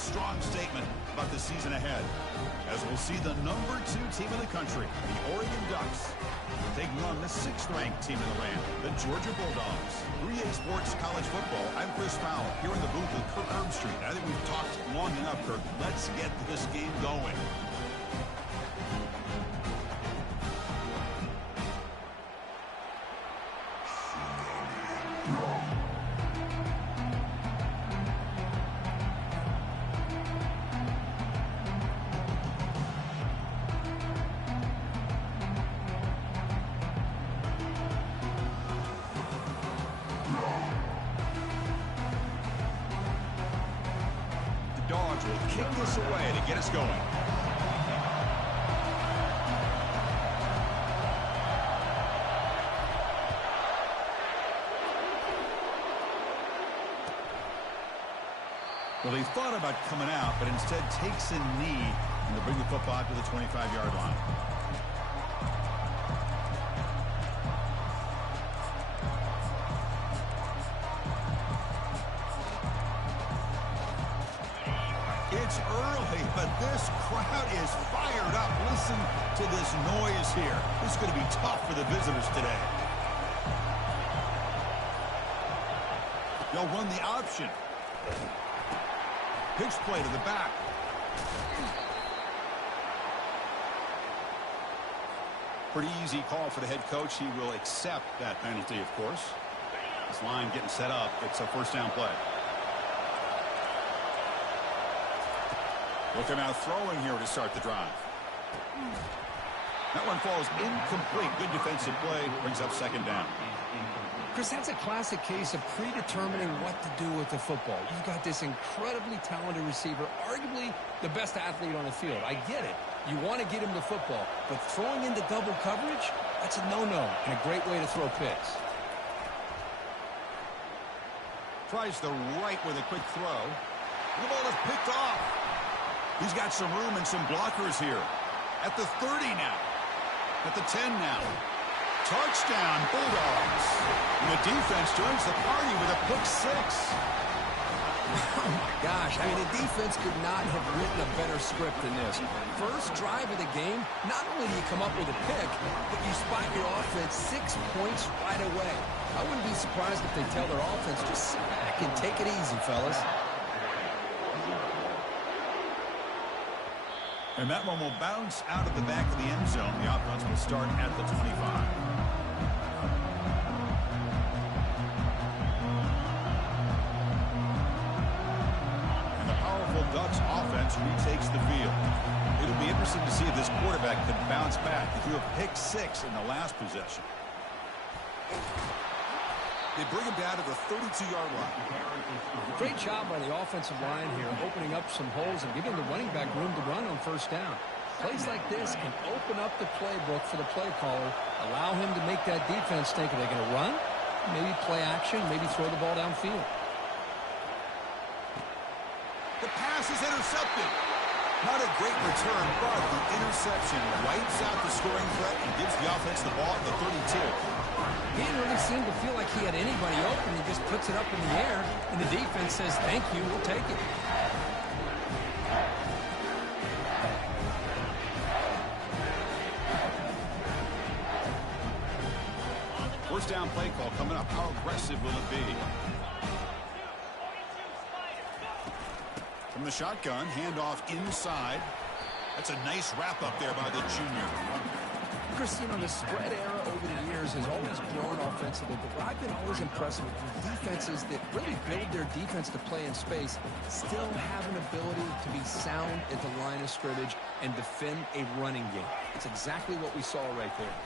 strong statement about the season ahead, as we'll see the #2 team in the country, the Oregon Ducks, taking on the 6th-ranked team in the land, the Georgia Bulldogs. 3A Sports College Football. I'm Chris Fowler here in the booth with Kirk Herbstreit. I think we've talked long enough, Kirk. Let's get this game going. Dogs will kick this away to get us going. Well, he thought about coming out, but instead takes a knee and to bring the football out to the 25-yard line. It's early, but this crowd is fired up. Listen to this noise here. This is going to be tough for the visitors today. They'll run the option. Pitch play to the back. Pretty easy call for the head coach. He will accept that penalty, of course. This line getting set up. It's a first down play. Looking out throwing here to start the drive. That one falls incomplete. Good defensive play. Brings up second down. Chris, that's a classic case of predetermining what to do with the football. You've got this incredibly talented receiver, arguably the best athlete on the field. I get it. You want to get him the football, but throwing into double coverage, that's a no-no and a great way to throw picks. Tries the right with a quick throw. The ball is picked off. He's got some room and some blockers here. At the 30 now. At the 10 now. Touchdown, Bulldogs. And the defense joins the party with a pick six. Oh, my gosh. I mean, the defense could not have written a better script than this. First drive of the game, not only do you come up with a pick, but you spot your offense 6 points right away. I wouldn't be surprised if they tell their offense, just sit back and take it easy, fellas. And that one will bounce out of the back of the end zone. The offense will start at the 25. And the powerful Ducks offense retakes the field. It'll be interesting to see if this quarterback can bounce back. He threw a pick six in the last possession. They bring him down to the 32-yard line. Great job by the offensive line here, opening up some holes and giving the running back room to run on first down. Plays like this can open up the playbook for the play caller, allow him to make that defense think, are they going to run? Maybe play action, maybe throw the ball downfield. The pass is intercepted. Not a great return, but the interception wipes out the scoring threat and gives the offense the ball at the 32. He didn't really seem to feel like he had anybody open. He just puts it up in the air, and the defense says, thank you, we'll take it. First down play call coming up. How aggressive will it be? From the shotgun, handoff inside. That's a nice wrap up there by the junior. Chris, you know, the spread era over the years has always grown offensively, but what I've been always impressed with defenses that really build their defense to play in space still have an ability to be sound at the line of scrimmage and defend a running game. It's exactly what we saw right there.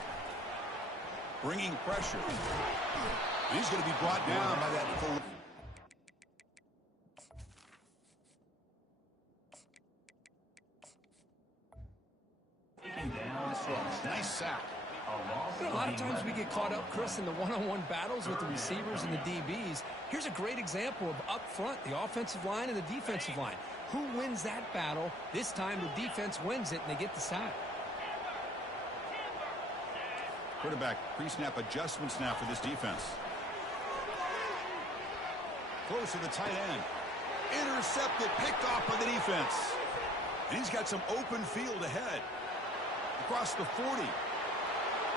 Bringing pressure. He's going to be brought down by that full. Nice sack. You know, a lot of times we get caught up, Chris, in the one-on-one battles with the receivers and the DBs. Here's a great example of up front, the offensive line and the defensive line. Who wins that battle? This time the defense wins it, and they get the sack. Quarterback pre-snap adjustments now for this defense. Close to the tight end. Intercepted, picked off by the defense. And he's got some open field ahead. Across the 40.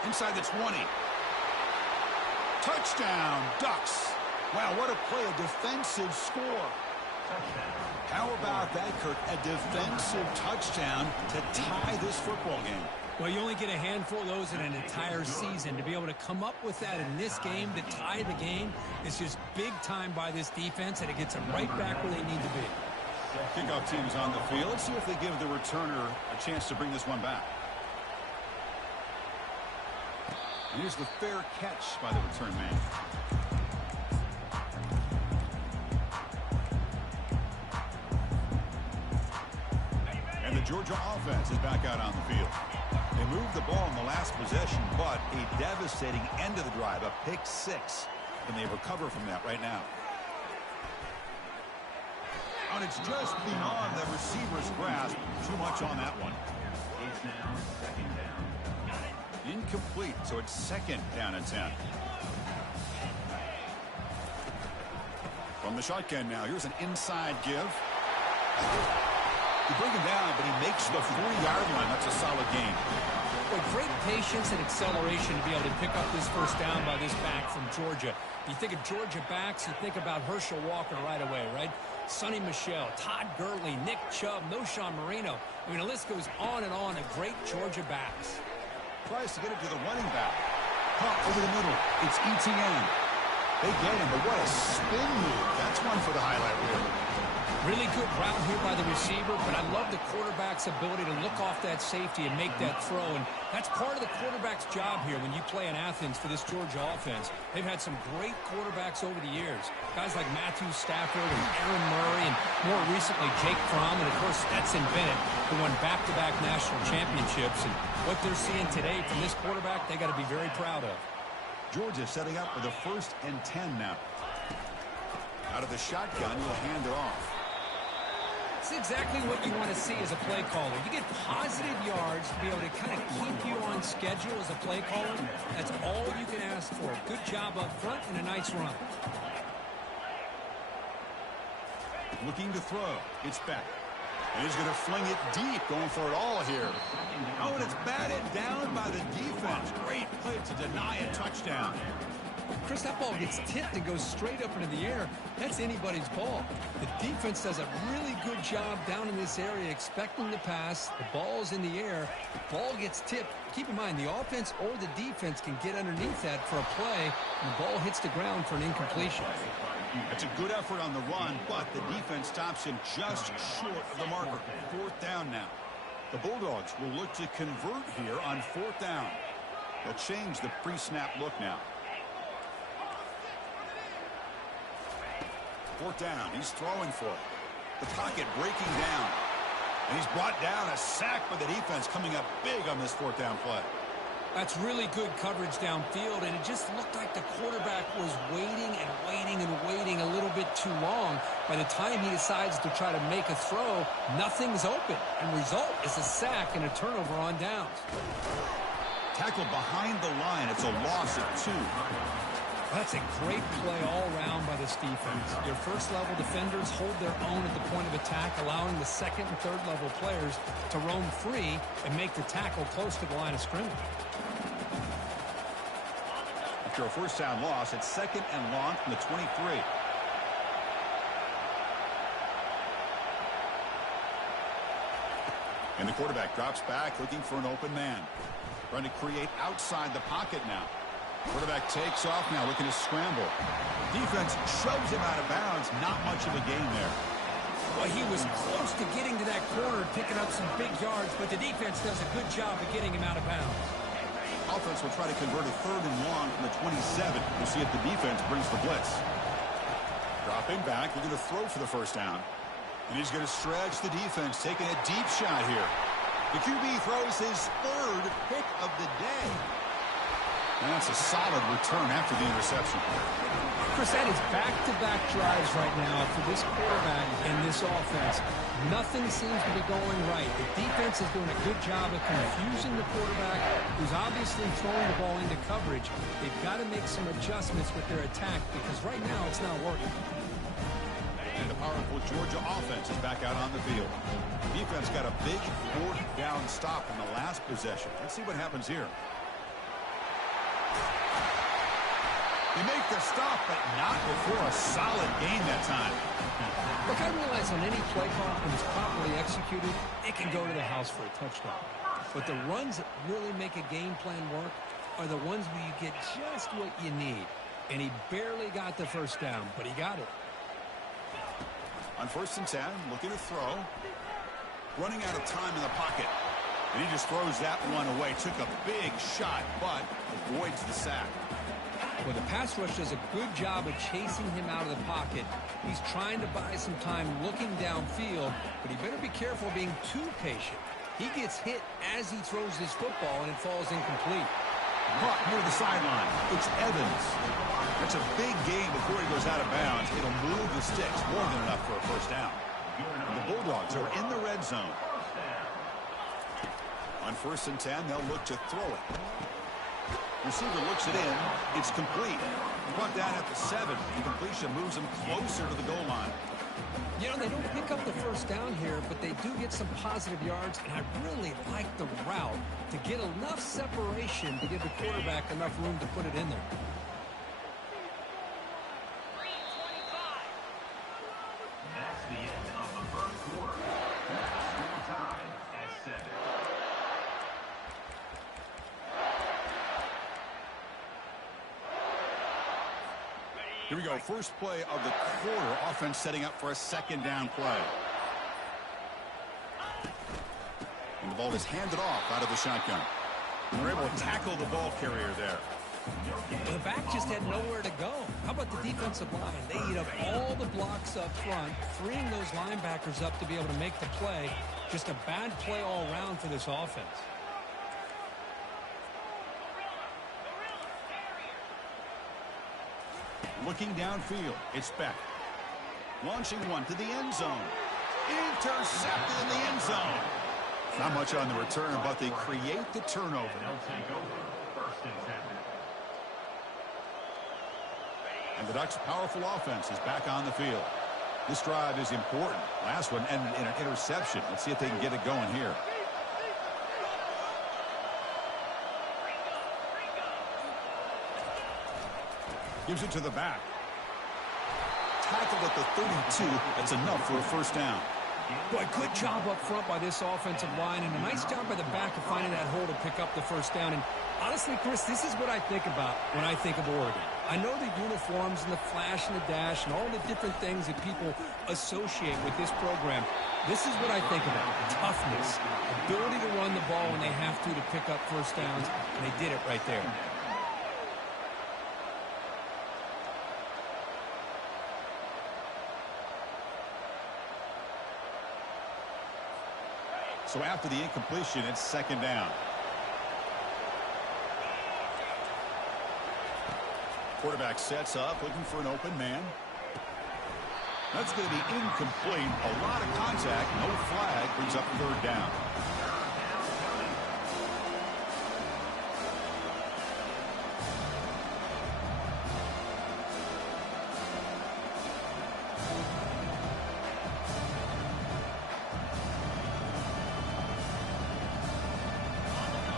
Inside the 20. Touchdown, Ducks. Wow, what a play, a defensive score. How about that, Kirk? A defensive touchdown to tie this football game. Well, you only get a handful of those in an entire season. To be able to come up with that in this game, to tie the game, is just big time by this defense, and it gets them right back where they need to be. Kickoff team is on the field. Let's see if they give the returner a chance to bring this one back. And here's the fair catch by the return man. And the Georgia offense is back out on the field. They moved the ball in the last possession, but a devastating end of the drive, a pick six. And they recover from that right now. And it's just beyond the receiver's grasp. Too much on that one. It's now second down. Incomplete, so it's second down and 10. From the shotgun now, here's an inside give. You bring him down, but he makes the 40-yard line. That's a solid gain. Well, great patience and acceleration to be able to pick up this first down by this back from Georgia. You think of Georgia backs, you think about Herschel Walker right away, right? Sonny Michel, Todd Gurley, Nick Chubb, Knowshon Moreno. I mean, the list goes on and on of great Georgia backs. Tries to get it to the running back. Pump over the middle. It's ETN. They get him, but what a spin move. That's one for the highlight reel. Really good route here by the receiver, but I love the quarterback's ability to look off that safety and make that throw. And that's part of the quarterback's job here when you play in Athens for this Georgia offense. They've had some great quarterbacks over the years. Guys like Matthew Stafford and Aaron Murray, and more recently Jake Fromm, and of course Stetson Bennett, who won back-to-back national championships. And what they're seeing today from this quarterback, they got to be very proud of. Georgia setting up for the 1st and 10 now. Out of the shotgun, he'll hand it off. It's exactly what you want to see as a play caller. You get positive yards to be able to kind of keep you on schedule as a play caller. That's all you can ask for. Good job up front and a nice run. Looking to throw. It's back. And he's going to fling it deep, going for it all here. Oh, and it's batted down by the defense. Great play to deny a touchdown. Chris, that ball gets tipped and goes straight up into the air. That's anybody's ball. The defense does a really good job down in this area expecting the pass. The ball's in the air. The ball gets tipped. Keep in mind, the offense or the defense can get underneath that for a play, and the ball hits the ground for an incompletion. That's a good effort on the run, but the defense stops him just short of the marker. 4th down now. The Bulldogs will look to convert here on 4th down. They'll change the pre-snap look now. 4th down. He's throwing for it. The pocket breaking down. And he's brought down, a sack by the defense coming up big on this 4th down play. That's really good coverage downfield, and it just looked like the quarterback was waiting and waiting and waiting a little bit too long. By the time he decides to try to make a throw, nothing's open. And result is a sack and a turnover on downs. Tackled behind the line. It's a loss of 2. That's a great play all around by this defense. Your first-level defenders hold their own at the point of attack, allowing the second and third-level players to roam free and make the tackle close to the line of scrimmage. After a 1st down loss, it's 2nd and long from the 23. And the quarterback drops back, looking for an open man. Trying to create outside the pocket now. Quarterback takes off now, looking to scramble. Defense shoves him out of bounds. Not much of a gain there. Well, he was close to getting to that corner, picking up some big yards, but the defense does a good job of getting him out of bounds. Offense will try to convert a 3rd and long from the 27. We'll see if the defense brings the blitz. Dropping back, looking to throw for the 1st down. And he's going to stretch the defense, taking a deep shot here. The QB throws his 3rd pick of the day. And that's a solid return after the interception. Chris, that is back-to-back drives right now for this quarterback and this offense. Nothing seems to be going right. The defense is doing a good job of confusing the quarterback, who's obviously throwing the ball into coverage. They've got to make some adjustments with their attack because right now it's not working. And the powerful Georgia offense is back out on the field. Defense got a big fourth down stop in the last possession. Let's see what happens here. They make the stop, but not before a solid gain that time. Look, I realize on any play call, when it's properly executed, it can go to the house for a touchdown. But the runs that really make a game plan work are the ones where you get just what you need. And he barely got the first down, but he got it. On 1st and 10, looking to throw. Running out of time in the pocket. And he just throws that one away. Took a big shot, but avoids the sack. Well, the pass rush does a good job of chasing him out of the pocket. He's trying to buy some time looking downfield, but he better be careful being too patient. He gets hit as he throws his football, and it falls incomplete. Caught near the sideline. It's Evans. That's a big gain before he goes out of bounds. It'll move the sticks more than enough for a first down. And the Bulldogs are in the red zone. On 1st and 10, they'll look to throw it. Receiver looks it in. It's complete. Brought down at the 7. The completion moves him closer to the goal line. You know, they don't pick up the first down here, but they do get some positive yards, and I really like the route to get enough separation to give the quarterback enough room to put it in there. That's the end of the first quarter. Time at 7. Here we go. First play of the quarter. Offense setting up for a second down play. And the ball is handed off out of the shotgun. And they're able to tackle the ball carrier there. The back just had nowhere to go. How about the defensive line? They eat up all the blocks up front, freeing those linebackers up to be able to make the play. Just a bad play all around for this offense. Looking downfield, it's Beck. Launching one to the end zone. Intercepted in the end zone. Not much on the return, but they create the turnover. They'll take over 1st and 10. And the Ducks' powerful offense is back on the field. This drive is important. Last one ended in an interception. Let's see if they can get it going here. Gives it to the back. Tackled at the 32. That's enough for a first down. Boy, good job up front by this offensive line, and a nice job by the back of finding that hole to pick up the first down. And honestly, Chris, this is what I think about when I think of Oregon. I know the uniforms and the flash and the dash and all the different things that people associate with this program. This is what I think about. Toughness, ability to run the ball when they have to pick up first downs, and they did it right there. So after the incompletion, it's second down. Quarterback sets up, looking for an open man. That's going to be incomplete. A lot of contact, no flag, brings up third down.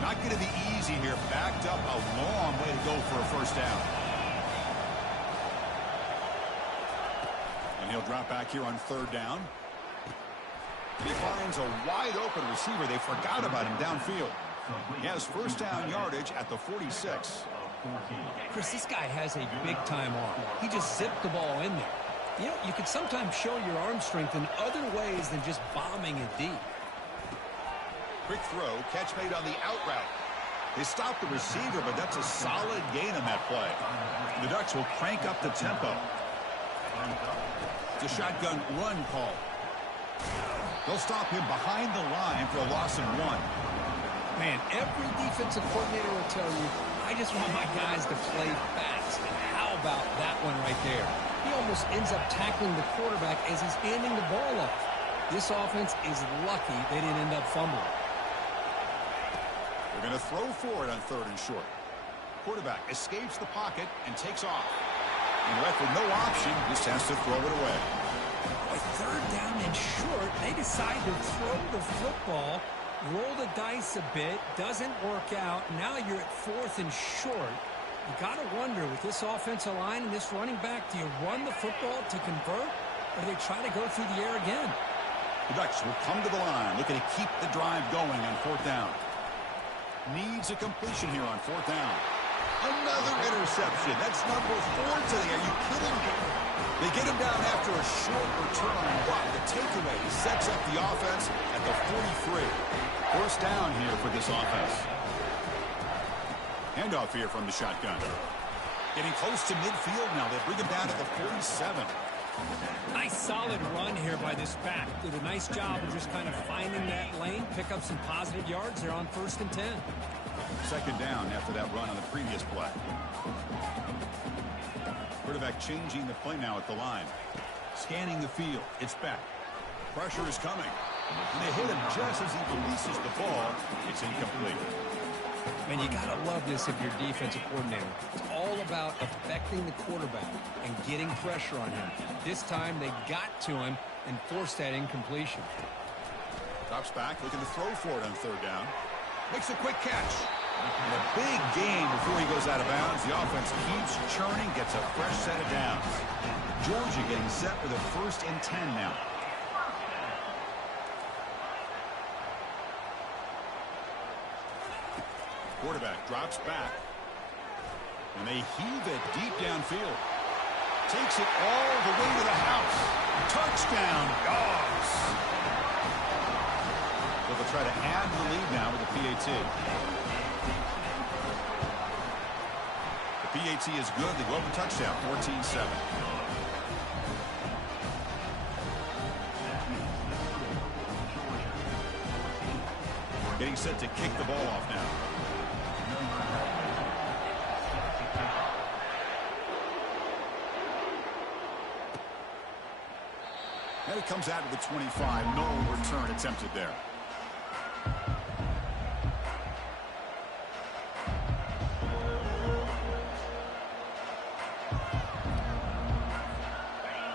Not going to be easy here. Backed up a long way to go for a first down. And he'll drop back here on third down. He finds a wide open receiver. They forgot about him downfield. He has first down yardage at the 46. Chris, this guy has a big-time arm. He just zipped the ball in there. You know, you can sometimes show your arm strength in other ways than just bombing it deep. Quick throw, catch made on the out route. They stopped the receiver, but that's a solid gain on that play. The Ducks will crank up the tempo. It's a shotgun run call. They'll stop him behind the line for a loss of 1. Man, every defensive coordinator will tell you, I just want my guys to play fast. And how about that one right there? He almost ends up tackling the quarterback as he's handing the ball off. This offense is lucky they didn't end up fumbling. They're going to throw for it on third and short. Quarterback escapes the pocket and takes off. And left with no option, just has to throw it away. Boy, third down and short. They decide to throw the football, roll the dice a bit, doesn't work out. Now you're at fourth and short. You got to wonder, with this offensive line and this running back, do you run the football to convert, or do they try to go through the air again? The Ducks will come to the line, looking to keep the drive going on fourth down. Needs a completion here on fourth down. Another interception. That's number 4 today. Are you kidding me? They get him down after a short return. Wow, the takeaway sets up the offense at the 43. First down here for this offense. Handoff here from the shotgun. Getting close to midfield now. They bring him down to the 47. Nice solid run here by this back. Did a nice job of just kind of finding that lane, pick up some positive yards there on 1st and 10. Second down after that run on the previous play. Quarterback changing the play now at the line. Scanning the field. It's back. Pressure is coming. And they hit him just as he releases the ball. It's incomplete. Man, you got to love this if you're defensive coordinator. It's all about affecting the quarterback and getting pressure on him. This time they got to him and forced that incompletion. Drops back, looking to throw for it on third down. Makes a quick catch. And a big gain before he goes out of bounds. The offense keeps churning, gets a fresh set of downs. Georgia getting set for the 1st and 10 now. Quarterback drops back. And they heave it deep downfield. Takes it all the way to the house. Touchdown, Dogs. So they'll try to add the lead now with the PAT. The PAT is good. They go up a touchdown, 14-7. Getting set to kick the ball off now. And it comes out to the 25. No return attempted there.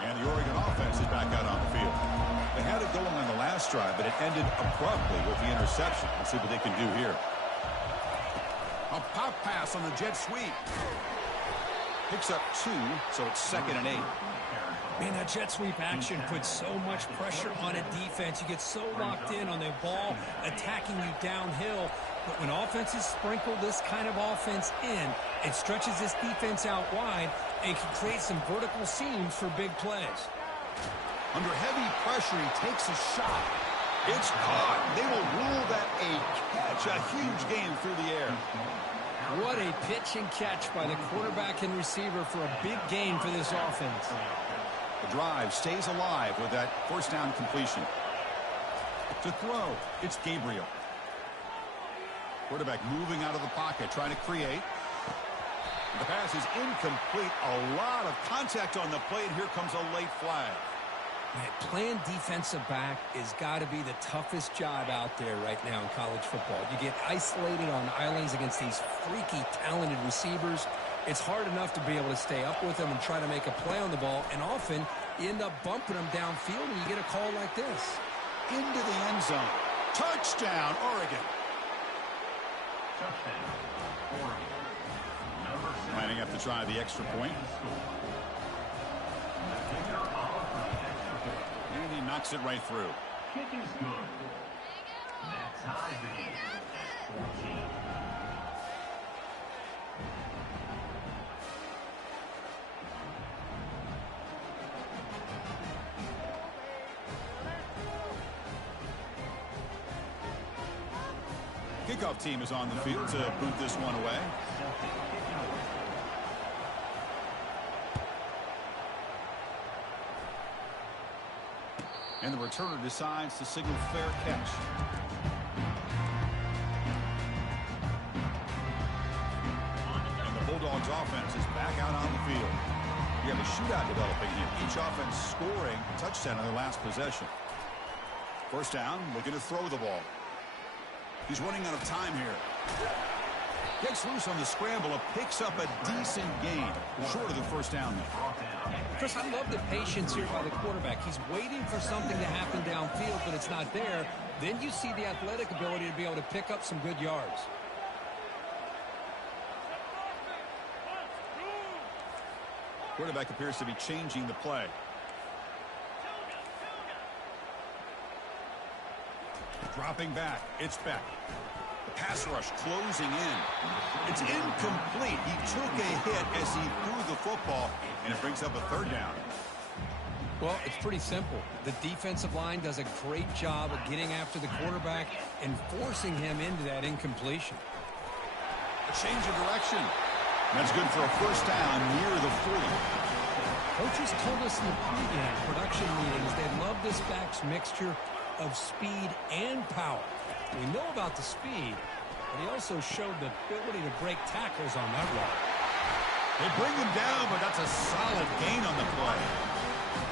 And the Oregon offense is back out on the field. They had it going on the last drive, but it ended abruptly with the interception. Let's see what they can do here. A pop pass on the jet sweep. Picks up 2, so it's 2nd and 8. Man, that jet sweep action puts so much pressure on a defense. You get so locked in on the ball attacking you downhill. But when offenses sprinkle this kind of offense in, it stretches this defense out wide and can create some vertical seams for big plays. Under heavy pressure, he takes a shot. It's caught. They will rule that a catch, a huge gain through the air. What a pitch and catch by the quarterback and receiver for a big gain for this offense. The drive stays alive with that first down completion. To throw, it's Gabriel. Quarterback moving out of the pocket, trying to create. The pass is incomplete. A lot of contact on the play, and here comes a late flag. Man, playing defensive back has got to be the toughest job out there right now in college football. You get isolated on islands against these freaky, talented receivers. It's hard enough to be able to stay up with them and try to make a play on the ball, and often you end up bumping them downfield and you get a call like this. Into the end zone. Touchdown, Oregon. Lining up to try the extra point. And he knocks it right through. Kick is good. That ties the game. 14. Kickoff team is on the field to boot this one away. And the returner decides to signal fair catch. And the Bulldogs offense is back out on the field. We have a shootout developing here. Each offense scoring a touchdown on their last possession. First down, looking to throw the ball. He's running out of time here. Gets loose on the scramble and picks up a decent gain. Short of the first down, though. Chris, I love the patience here by the quarterback. He's waiting for something to happen downfield, but it's not there. Then you see the athletic ability to be able to pick up some good yards. Quarterback appears to be changing the play. Dropping back. It's Beck. The pass rush closing in. It's incomplete. He took a hit as he threw the football, and it brings up a third down. Well, it's pretty simple. The defensive line does a great job of getting after the quarterback and forcing him into that incompletion. A change of direction. That's good for a first down near the 40. Coaches told us in the pregame production meetings they love this back's mixture of speed and power. We know about the speed, but he also showed the ability to break tackles on that route. They bring him down, but that's a solid gain on the play.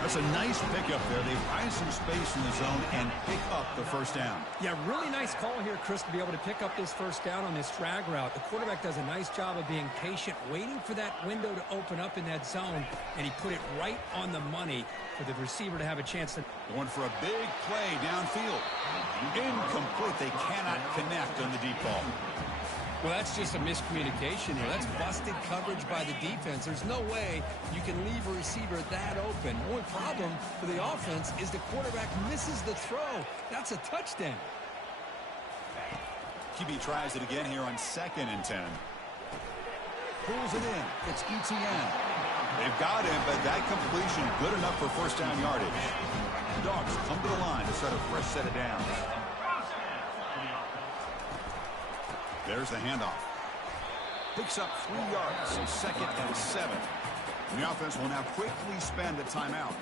That's a nice pickup there. They find some space in the zone and pick up the first down. Yeah, really nice call here, Chris, to be able to pick up this first down on this drag route. The quarterback does a nice job of being patient, waiting for that window to open up in that zone, and he put it right on the money for the receiver to have a chance to... Going for a big play downfield. Incomplete. They cannot connect on the deep ball. Well, that's just a miscommunication here. That's busted coverage by the defense. There's no way you can leave a receiver that open. The only problem for the offense is the quarterback misses the throw. That's a touchdown. QB tries it again here on 2nd and 10. Pulls it in. It's ETN. They've got him, but that completion good enough for first down yardage. Dogs come to the line to start a fresh set of downs. There's the handoff. Picks up 3 yards, so 2nd and 7. And the offense will now quickly spend a timeout.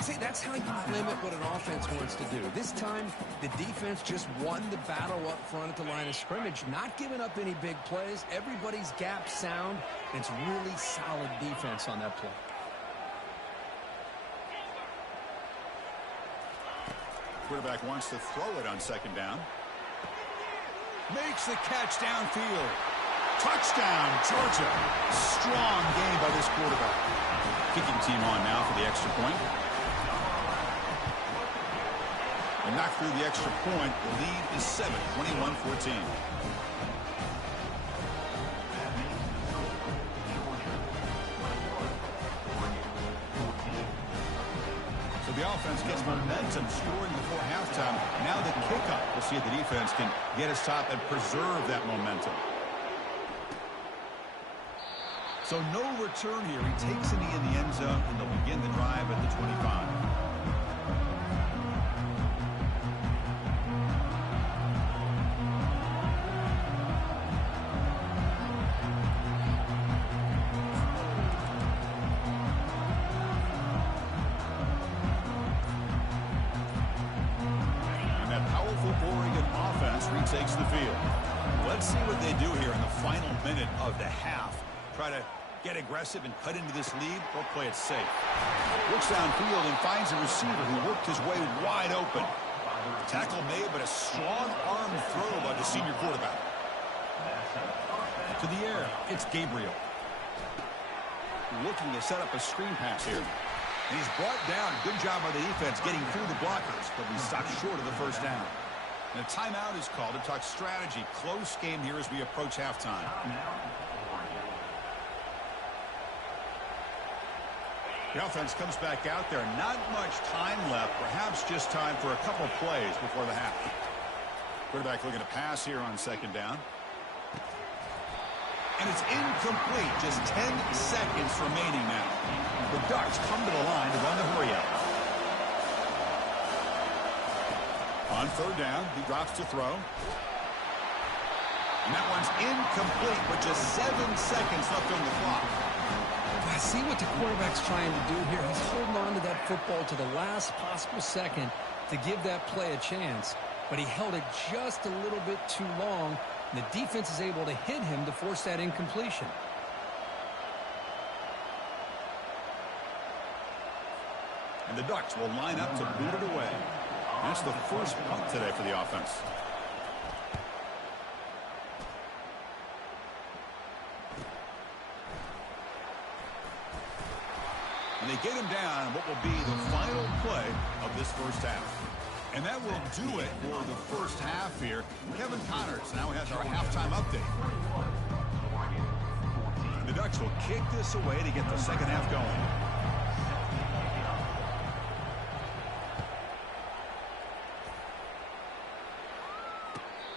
See, that's how you limit what an offense wants to do. This time, the defense just won the battle up front at the line of scrimmage, not giving up any big plays. Everybody's gap sound. It's really solid defense on that play. Quarterback wants to throw it on 2nd down. Makes the catch downfield. Touchdown, Georgia. Strong game by this quarterback. Kicking team on now for the extra point. And knocked through the extra point. The lead is 7, 21-14. So the offense gets momentum scoring before halftime. Now the kickoff. We'll see if the defense can get a stop and preserve that momentum. So no return here. He takes a knee in the end zone, and they'll begin the drive at the 25. Takes the field. Let's see what they do here in the final minute of the half. Try to get aggressive and cut into this lead, or play it safe. Looks downfield and finds a receiver who worked his way wide open. Tackle made, but a strong arm throw by the senior quarterback. To the air, it's Gabriel. Looking to set up a screen pass here. And he's brought down. Good job by the defense getting through the blockers, but he stopped short of the first down. And a timeout is called to talk strategy. Close game here as we approach halftime. The offense comes back out there. Not much time left. Perhaps just time for a couple plays before the half. Quarterback looking to pass here on 2nd down. And it's incomplete. Just 10 seconds remaining now. The Ducks come to the line to run the hurry-up. On 3rd down, he drops to throw. And that one's incomplete with just 7 seconds left on the clock. I see what the quarterback's trying to do here. He's holding on to that football to the last possible second to give that play a chance. But he held it just a little bit too long. And the defense is able to hit him to force that incompletion. And the Ducks will line up to boot it away. That's the first punt today for the offense. And they get him down in what will be the final play of this first half. And that will do it for the first half here. Kevin Connors now has our halftime update. The Ducks will kick this away to get the second half going.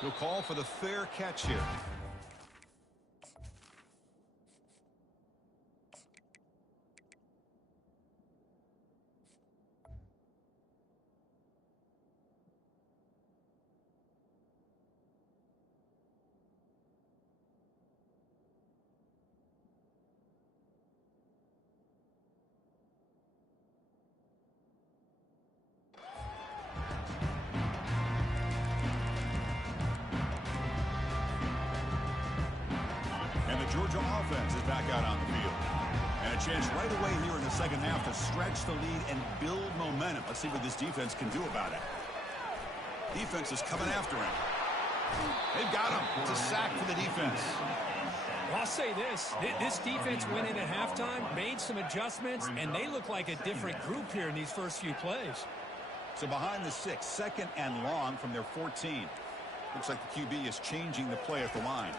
He'll call for the fair catch here. Georgia offense is back out on the field. And a chance right away here in the second half to stretch the lead and build momentum. Let's see what this defense can do about it. Defense is coming after him. They've got him. It's a sack for the defense. Well, I'll say this. This defense went in at halftime, made some adjustments, and they look like a different group here in these first few plays. So behind the 6, second and long from their 14. Looks like the QB is changing the play at the line.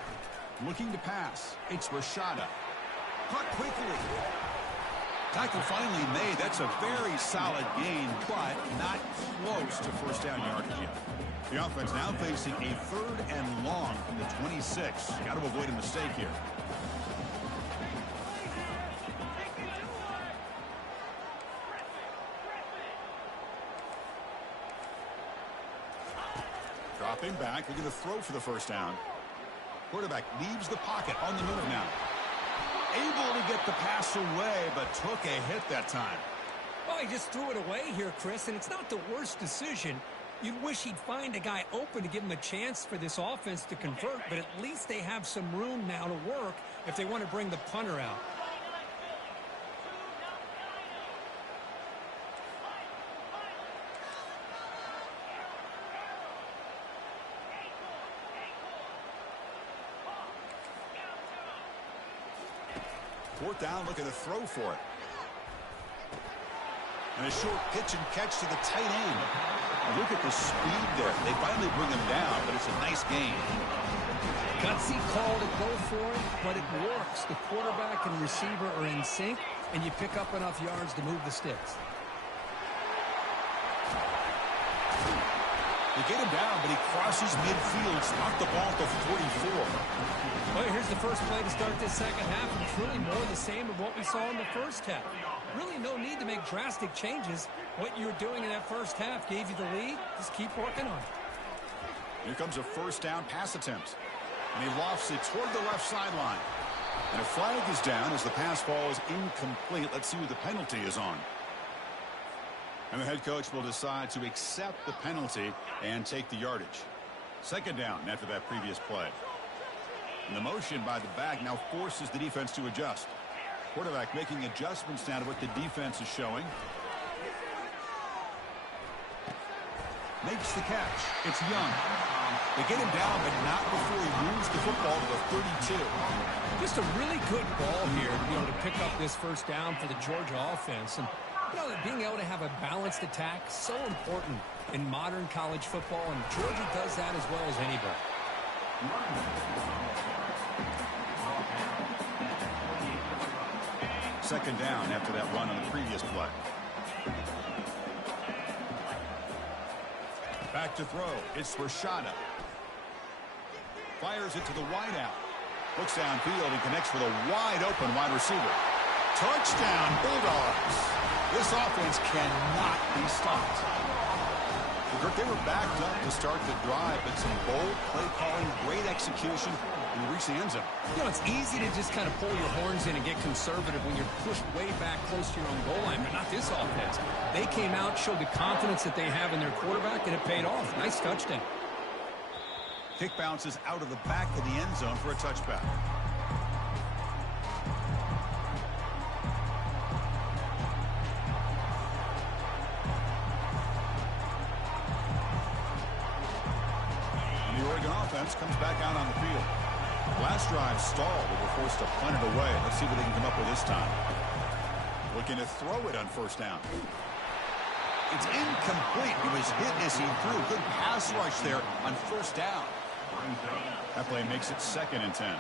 Looking to pass. It's Rashada. Caught quickly. Tackle finally made. That's a very solid gain, but not close to first down yardage yet. The offense now facing a third and long from the 26. Got to avoid a mistake here. Dropping back. We're going to throw for the first down. Quarterback leaves the pocket on the move now. Able to get the pass away, but took a hit that time. Well, he just threw it away here, Chris, and it's not the worst decision. You'd wish he'd find a guy open to give him a chance for this offense to convert, but at least they have some room now to work if they want to bring the punter out. Fourth down, looking to throw for it. And a short pitch and catch to the tight end. And look at the speed there. They finally bring him down, but it's a nice gain. Gutsy call to go for it, but it works. The quarterback and receiver are in sync, and you pick up enough yards to move the sticks. They get him down, but he crosses midfield, knocked the ball to 44. Well, here's the first play to start this second half, and it's really more the same of what we saw in the first half. Really no need to make drastic changes. What you were doing in that first half gave you the lead. Just keep working on it. Here comes a first down pass attempt. And he lofts it toward the left sideline. And a flag is down as the pass ball is incomplete. Let's see what the penalty is on. And the head coach will decide to accept the penalty and take the yardage. Second down after that previous play. And the motion by the back now forces the defense to adjust. Quarterback making adjustments now to what the defense is showing. Makes the catch. It's Young. They get him down, but not before he moves the football to the 32. Just a really good ball here, to pick up this first down for the Georgia offense. And being able to have a balanced attack, so important in modern college football, and Georgia does that as well as anybody. Second down after that run on the previous play. Back to throw. It's Rashada. Fires it to the wideout. Looks downfield and connects with a wide-open wide receiver. Touchdown, Bulldogs. This offense cannot be stopped. Kirk, they were backed up to start the drive, but some bold play calling, great execution, and reach the end zone. It's easy to just kind of pull your horns in and get conservative when you're pushed way back close to your own goal line, but not this offense. They came out, showed the confidence that they have in their quarterback, and it paid off. Nice touchdown. Kick bounces out of the back of the end zone for a touchback. Comes back out on the field. Last drive stalled. They were forced to punt it away. Let's see what they can come up with this time. Looking to throw it on first down. It's incomplete. He was hit as he threw. Good pass rush there on first down. That play makes it 2nd and 10.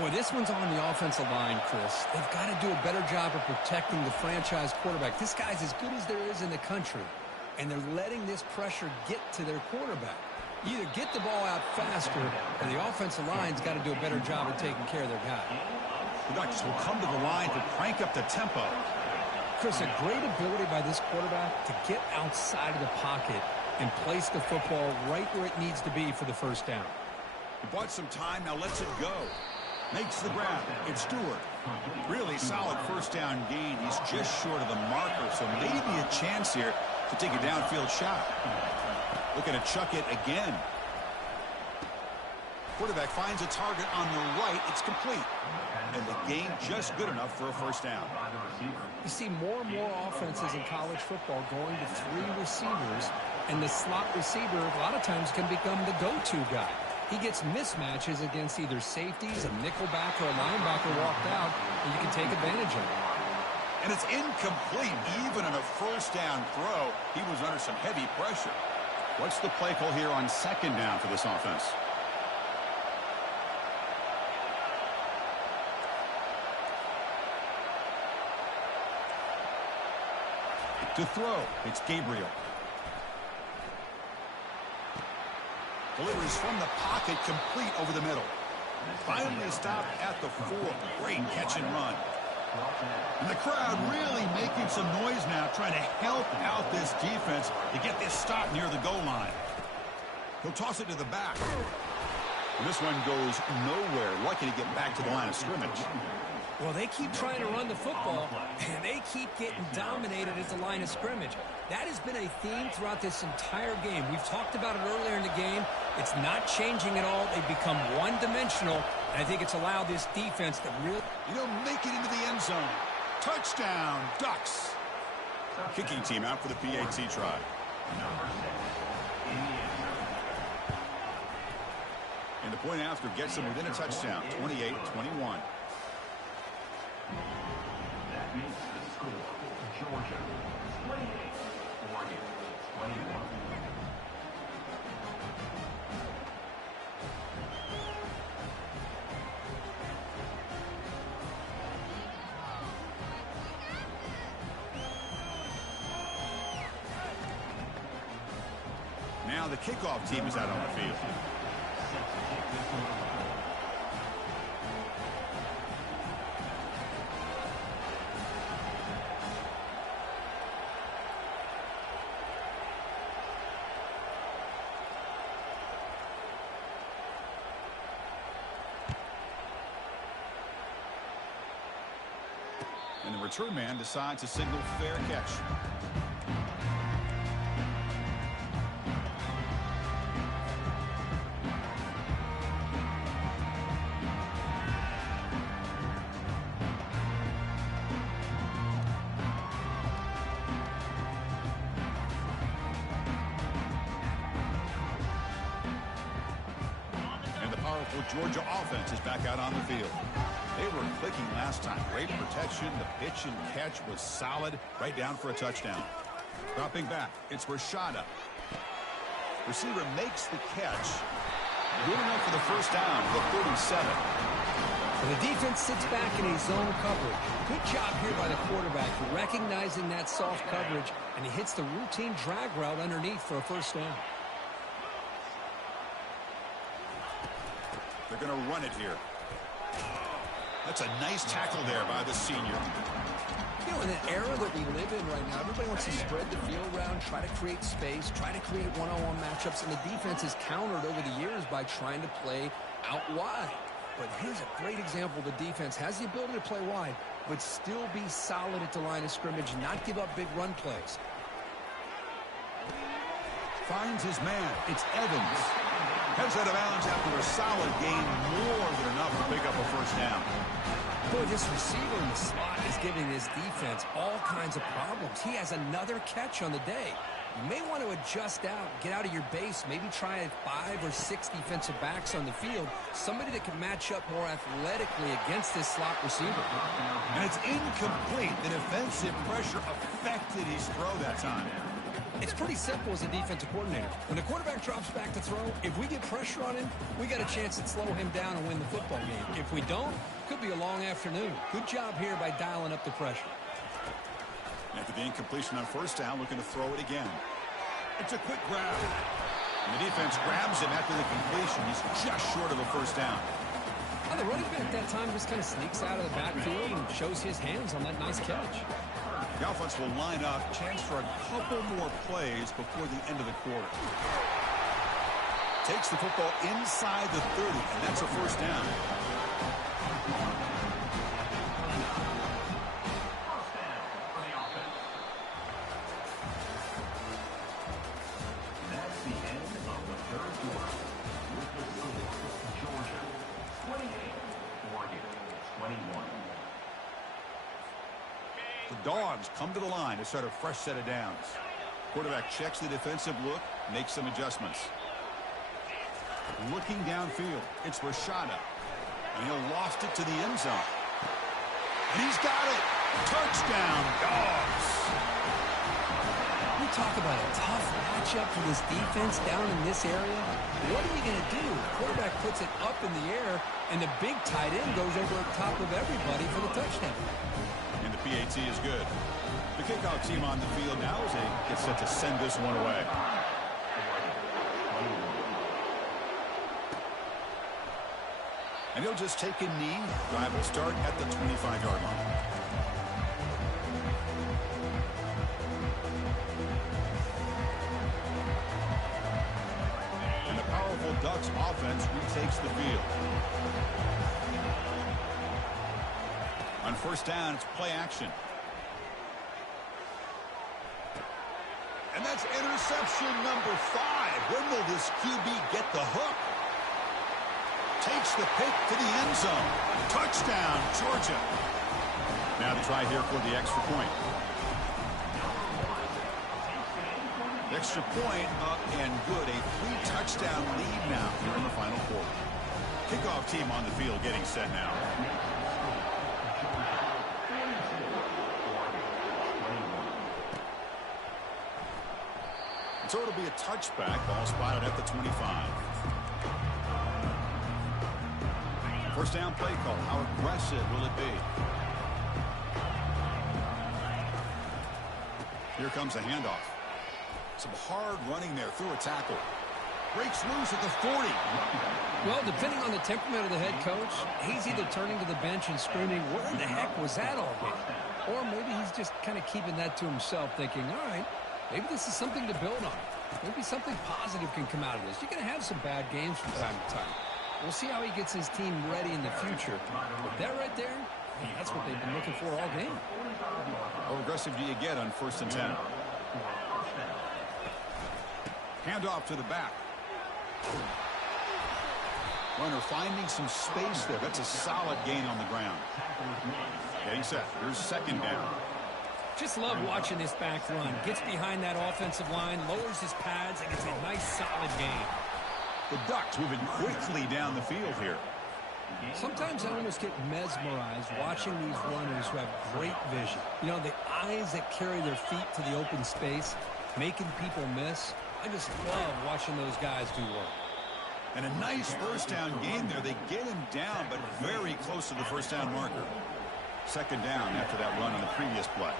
Boy, this one's on the offensive line, Chris. They've got to do a better job of protecting the franchise quarterback. This guy's as good as there is in the country, and they're letting this pressure get to their quarterback. Either get the ball out faster, or the offensive line's got to do a better job of taking care of their guy. The Ducks will come to the line to crank up the tempo. Chris, a great ability by this quarterback to get outside of the pocket and place the football right where it needs to be for the first down. He bought some time, now lets it go. Makes the grab. It's Stewart. Really solid first down gain. He's just short of the marker, so maybe a chance here to take a downfield shot. Looking to chuck it again. Quarterback finds a target on the right. It's complete. And the gain just good enough for a first down. You see more and more offenses in college football going to 3 receivers, and the slot receiver a lot of times can become the go-to guy. He gets mismatches against either safeties, a nickelback, or a linebacker walked out, and you can take advantage of it. And it's incomplete. Even on a first down throw, he was under some heavy pressure. What's the play call here on 2nd down for this offense? To throw, it's Gabriel. Delivers from the pocket, complete over the middle. Finally stopped at the 4. Great catch and run. And the crowd really making some noise now, trying to help out this defense to get this stop near the goal line. He'll toss it to the back. And this one goes nowhere. Lucky to get back to the line of scrimmage. Well, they keep trying to run the football, and they keep getting dominated at the line of scrimmage. That has been a theme throughout this entire game. We've talked about it earlier in the game. It's not changing at all. They've become one-dimensional, and I think it's allowed this defense to really... Make it into the end zone. Touchdown, Ducks. Kicking team out for the PAT try. And the point after gets them within a touchdown, 28-21. That makes the score Georgia 28, Oregon 21. Now the kickoff team is out on the field. And the return man decides to signal fair catch. And the powerful Georgia offense is back out on the field. They were clicking last time. Great protection. The pitch and catch was solid. Right down for a touchdown. Dropping back. It's Rashada. Receiver makes the catch. Good enough for the first down. The 37. And the defense sits back in a zone coverage. Good job here by the quarterback recognizing that soft coverage, and he hits the routine drag route underneath for a first down. They're going to run it here. That's a nice tackle there by the senior. You know, in an era that we live in right now, everybody wants to spread the field around, try to create space, try to create one-on-one matchups, and the defense has countered over the years by trying to play out wide. But here's a great example. The defense has the ability to play wide, but still be solid at the line of scrimmage, not give up big run plays. Finds his man. It's Evans. Heads out of bounds after a solid gain, more than enough to pick up a first down. Boy, this receiver in the slot is giving this defense all kinds of problems. He has another catch on the day. You may want to adjust out, get out of your base, maybe try 5 or 6 defensive backs on the field, somebody that can match up more athletically against this slot receiver. And it's incomplete. The defensive pressure affected his throw that time. It's pretty simple as a defensive coordinator. When the quarterback drops back to throw, if we get pressure on him, we got a chance to slow him down and win the football game. If we don't, could be a long afternoon. Good job here by dialing up the pressure. After the incompletion on first down, looking to throw it again. It's a quick grab. And the defense grabs him after the completion. He's just short of a first down. Well, the running back that time just kind of sneaks out of the backfield and shows his hands on that nice catch. The offense will line up. Chance for a couple more plays before the end of the quarter. Takes the football inside the 30, and that's a first down. That's the end of the third quarter. With the score, Georgia 28, Oregon 21. The Dogs come to the line to start a fresh set of downs. Quarterback checks the defensive look, makes some adjustments. Looking downfield, it's Rashada. And he'll loft it to the end zone. And he's got it. Touchdown, Dogs. We talk about a tough matchup for this defense down in this area. What are you going to do? The quarterback puts it up in the air, and the big tight end goes over the top of everybody for the touchdown. And the PAT is good. The kickoff team on the field now as they get set to send this one away. And he'll just take a knee. Drive will start at the 25-yard line. And the powerful Ducks offense retakes the field. On first down, it's play action. And that's interception number 5. When will this QB get the hook? Takes the pick to the end zone. Touchdown, Georgia. Now the try here for the extra point. Extra point up and good. A 3-touchdown lead now here in the final quarter. Kickoff team on the field getting set now. So it'll be a touchback. Ball spotted at the 25. First down play call. How aggressive will it be? Here comes a handoff. Some hard running there through a tackle. Breaks loose at the 40. Well, depending on the temperament of the head coach, he's either turning to the bench and screaming, "Where the heck was that all game?" Or maybe he's just kind of keeping that to himself, thinking, all right, maybe this is something to build on. Maybe something positive can come out of this. You're going to have some bad games from time to time. We'll see how he gets his team ready in the future. But that right there, that's what they've been looking for all game. How aggressive do you get on 1st and 10? Handoff to the back. Runner finding some space there. That's a solid gain on the ground. Getting set. Here's second down. Just love watching this back run. Gets behind that offensive line, lowers his pads, and gets a nice solid gain. The Ducks moving quickly down the field here. Sometimes I almost get mesmerized watching these runners who have great vision. You know, the eyes that carry their feet to the open space, making people miss. I just love watching those guys do work. And a nice first down gain there. They get him down, but very close to the first down marker. Second down after that run on the previous play.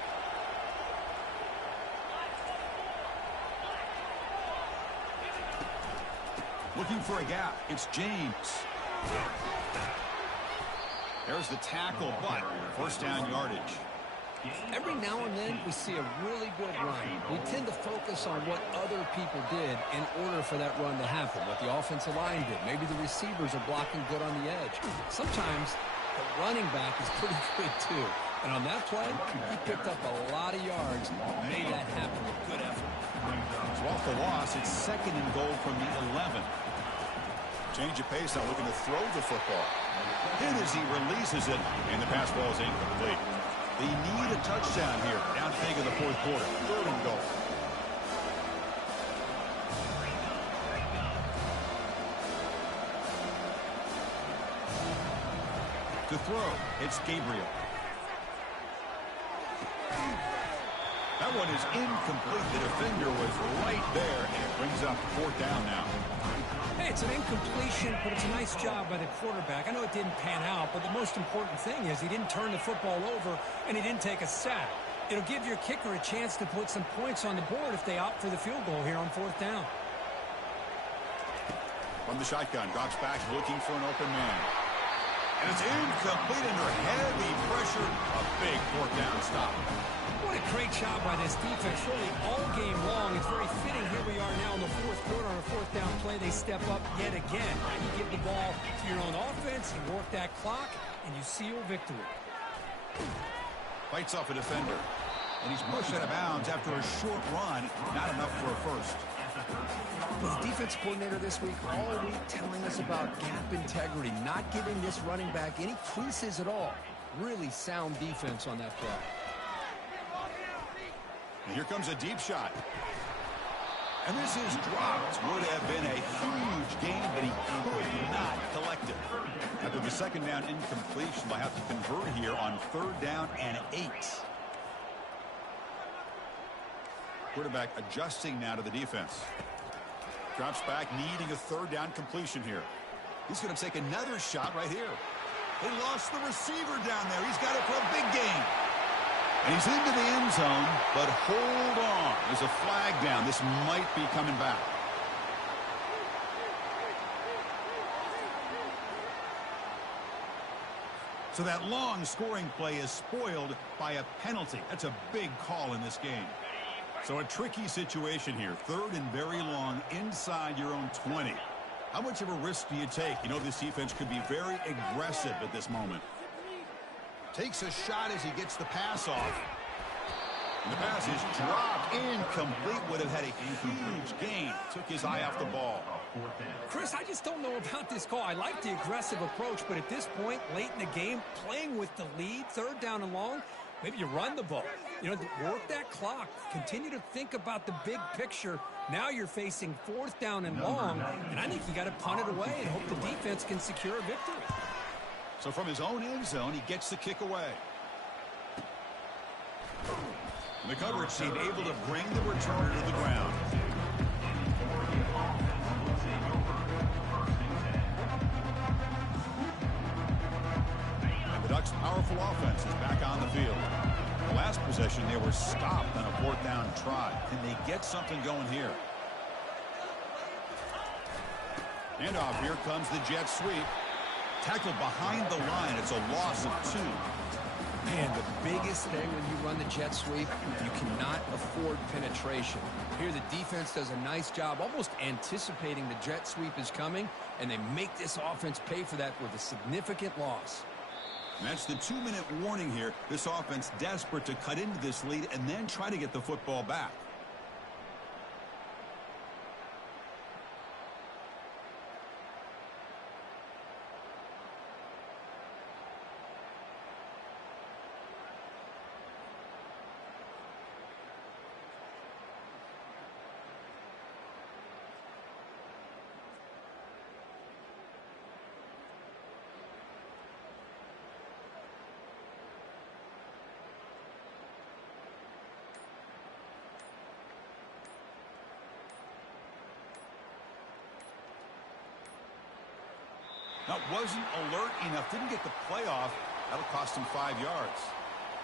Looking for a gap. It's James. There's the tackle, but first down yardage. Every now and then we see a really good run. We tend to focus on what other people did in order for that run to happen, what the offensive line did. Maybe the receivers are blocking good on the edge. Sometimes the running back is pretty good too. And on that play, he picked up a lot of yards and made that happen with good effort. So off the loss, it's second and goal from the 11. Change of pace, now looking to throw the football. Hit as he releases it, and the pass ball is incomplete. They need a touchdown here, down big in the fourth quarter. Third and goal. To throw, it's Gabriel. That one is incomplete. The defender was right there, and it brings up 4th down now. Hey, it's an incompletion, but it's a nice job by the quarterback. I know it didn't pan out, but the most important thing is he didn't turn the football over, and he didn't take a sack. It'll give your kicker a chance to put some points on the board if they opt for the field goal here on 4th down. From the shotgun, drops back, looking for an open man. And it's incomplete under heavy pressure. A big 4th down stop. What a great job by this defense, really all game long. It's very fitting. Here we are now in the 4th quarter on a 4th down play. They step up yet again. Now you give the ball to your own offense, you work that clock, and you seal victory. Fights off a defender. And he's pushed out of bounds after a short run. Not enough for a first. The defense coordinator this week all week telling us about gap integrity, not giving this running back any creases at all. Really sound defense on that play. And here comes a deep shot. And this is dropped. Would have been a huge gain, but he could not collect it. After the 2nd down incompletion, they'll have to convert here on 3rd down and 8. Quarterback adjusting now to the defense. Drops back, needing a 3rd down completion here. He's going to take another shot right here. They lost the receiver down there. He's got it for a big gain. And he's into the end zone, but hold on. There's a flag down. This might be coming back. So that long scoring play is spoiled by a penalty. That's a big call in this game. So a tricky situation here. 3rd and very long inside your own 20. How much of a risk do you take? You know, this defense could be very aggressive at this moment. Takes a shot as he gets the pass off. And the pass is dropped. Incomplete. Would have had a huge gain. Took his eye off the ball. Chris, I just don't know about this call. I like the aggressive approach, but at this point, late in the game, playing with the lead, 3rd down and long, maybe you run the ball. You know, work that clock. Continue to think about the big picture. Now you're facing 4th down and long, and I think you got to punt it away and hope the defense can secure a victory. So from his own end zone, he gets the kick away. The coverage team able to bring the returner to the ground. And the Ducks' powerful offense is back on the field. The last possession, they were stopped on a 4th down try. Can they get something going here? Handoff, here comes the jet sweep. Tackled behind the line. It's a loss of 2. Man, the biggest thing when you run the jet sweep, you cannot afford penetration. Here the defense does a nice job almost anticipating the jet sweep is coming, and they make this offense pay for that with a significant loss. And that's the 2-minute warning here. This offense desperate to cut into this lead and then try to get the football back. That wasn't alert enough. Didn't get the play off. That'll cost him 5 yards.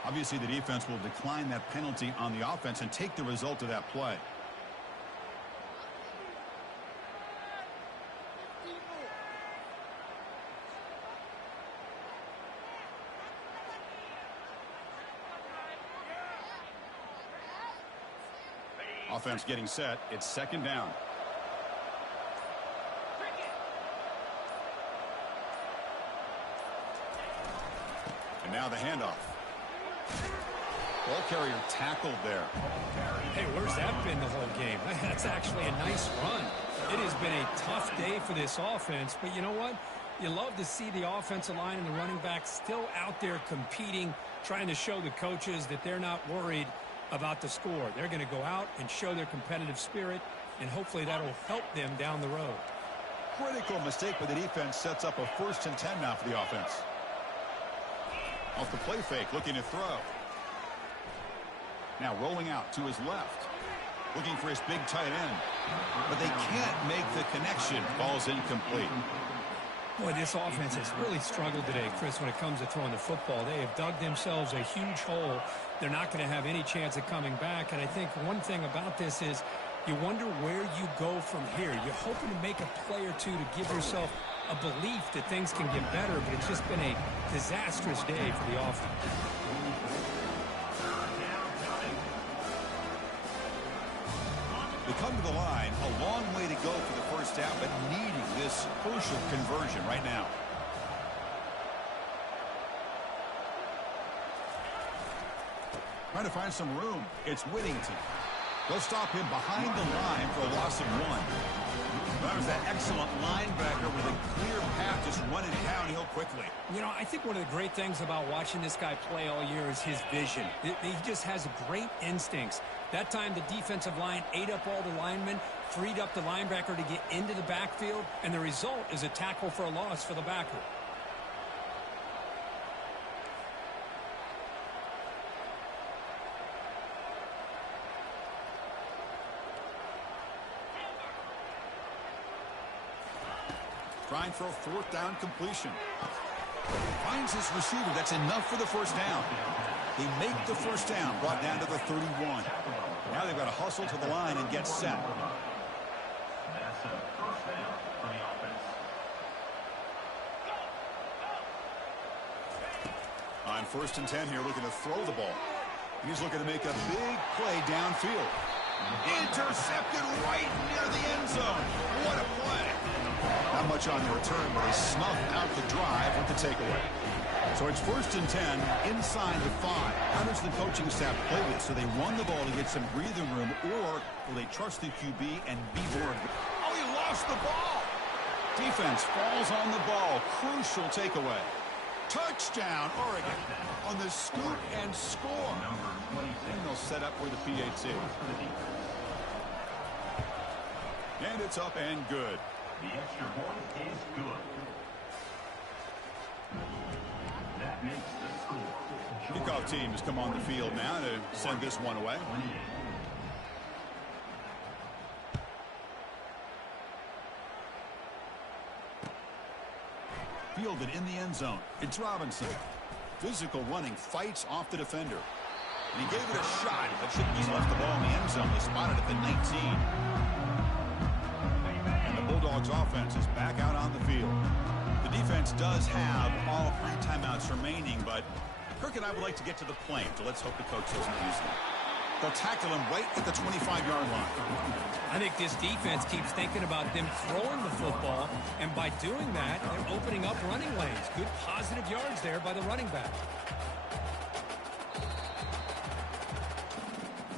Obviously, the defense will decline that penalty on the offense and take the result of that play. Offense getting set. It's 2nd down. And now the handoff. Ball carrier tackled there. Hey, where's that been the whole game? That's actually a nice run. It has been a tough day for this offense, but you know what? You love to see the offensive line and the running back still out there competing, trying to show the coaches that they're not worried about the score. They're going to go out and show their competitive spirit, and hopefully that'll help them down the road. Critical mistake by the defense sets up a 1st and 10 now for the offense. Off the play fake, looking to throw. Now rolling out to his left. Looking for his big tight end. But they can't make the connection. Ball's incomplete. Boy, this offense has really struggled today, Chris, when it comes to throwing the football. They have dug themselves a huge hole. They're not going to have any chance of coming back. And I think one thing about this is you wonder where you go from here. You're hoping to make a play or two to give yourself a belief that things can get better, but it's just been a disastrous day for the offense. They come to the line, a long way to go for the first down, but needing this crucial conversion right now. Trying to find some room. It's Whittington. They'll stop him behind the line for a loss of 1. That was that excellent linebacker with a clear path, just running downhill quickly. You know, I think one of the great things about watching this guy play all year is his vision. He just has great instincts. That time, the defensive line ate up all the linemen, freed up the linebacker to get into the backfield, and the result is a tackle for a loss for the backer. Trying for a fourth down completion. Finds his receiver. That's enough for the first down. They make the first down, brought down to the 31. Now they've got to hustle to the line and get set. That's a first down for the offense. On 1st and 10 here, looking to throw the ball. He's looking to make a big play downfield. Intercepted right near the end zone. What a play. Not much on the return, but they snuff out the drive with the takeaway. So it's 1st and 10 inside the 5. How does the coaching staff play this? So they run the ball to get some breathing room, or will they trust the QB and be more? Oh, he lost the ball. Defense falls on the ball. Crucial takeaway. Touchdown, Oregon, on the scoop and score. And they'll set up for the PAT. And it's up and good. The extra point is good. That makes the score. Kickoff team has come on the field now to send this one away. Fielded in the end zone. It's Robinson. Physical running, fights off the defender. And he gave it a shot, but he's left the ball in the end zone. They spotted at the 19. And the Bulldogs offense is back out on the field. The defense does have all 3 timeouts remaining, but Kirk and I would like to get to the plane, so let's hope the coach doesn't use them. They'll tackle him right at the 25-yard line. I think this defense keeps thinking about them throwing the football, and by doing that, they're opening up running lanes. Good positive yards there by the running back.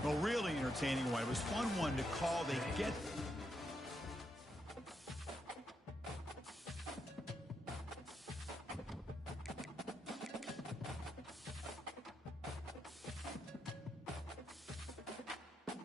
Well, really entertaining one. It was fun one to call. They get